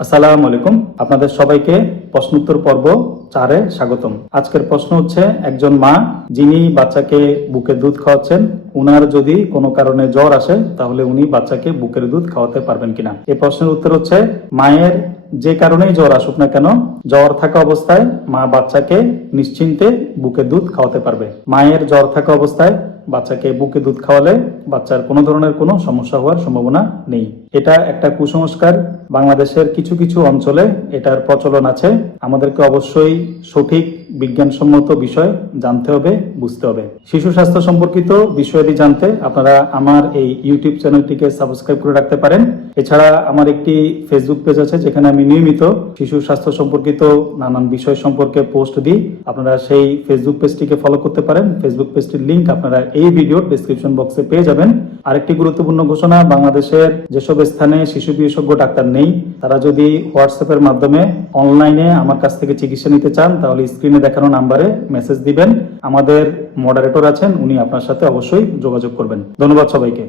আসসালামু আলাইকুম। আপনাদের সবাইকে প্রশ্নোত্তর পর্ব চারে স্বাগতম। আজকের প্রশ্ন হচ্ছে, একজন মা যিনি বাচ্চাকে বুকের দুধ খাওয়াচ্ছেন, উনার যদি কোনো কারণে জ্বর আসে, তাহলে উনি বাচ্চাকে বুকের দুধ খাওয়াতে পারবেন কিনা? এই প্রশ্নের উত্তর হচ্ছে, মায়ের যে কারণেই জ্বর আসুক না কেন, জ্বর থাকা অবস্থায় মা বাচ্চাকে নিশ্চিন্তে বুকের দুধ খাওয়াতে পারবে। মায়ের জ্বর থাকা অবস্থায় বাচ্চাকে বুকে দুধ খাওয়ালে বাচ্চার কোনো ধরনের কোনো সমস্যা হওয়ার সম্ভাবনা নেই। এটা একটা কুসংস্কার। বাংলাদেশের কিছু কিছু অঞ্চলে এটার প্রচলন আছে। আমাদেরকে অবশ্যই সঠিক বিজ্ঞানসম্মত বিষয় জানতে হবে, বুঝতে হবে। শিশু স্বাস্থ্য সম্পর্কিত বিষয়াদি জানতে আপনারা আমার এই ইউটিউব চ্যানেলটিকে সাবস্ক্রাইব করে রাখতে পারেন। এছাড়া আমার একটি ফেসবুক পেজ আছে, যেখানে আমি নিয়মিত শিশু স্বাস্থ্য সম্পর্কিত নানান বিষয় সম্পর্কে পোস্ট দিই। আপনারা সেই ফেসবুক পেজটিকে ফলো করতে পারেন। ফেসবুক পেজটির লিঙ্ক আপনারা এই ভিডিওর ডেসক্রিপশন বক্সে পেয়ে যাবেন। আরেকটি গুরুত্বপূর্ণ ঘোষণা, বাংলাদেশের যেসব স্থানে শিশু বিশেষজ্ঞ ডাক্তার নেই, তারা যদি হোয়াটসঅ্যাপের মাধ্যমে অনলাইনে আমার কাছ থেকে চিকিৎসা নিতে চান, তাহলে স্ক্রিনে দেখানো নাম্বারে মেসেজ দিবেন। আমাদের মডারেটর আছেন, উনি আপনার সাথে অবশ্যই যোগাযোগ করবেন। ধন্যবাদ সবাইকে।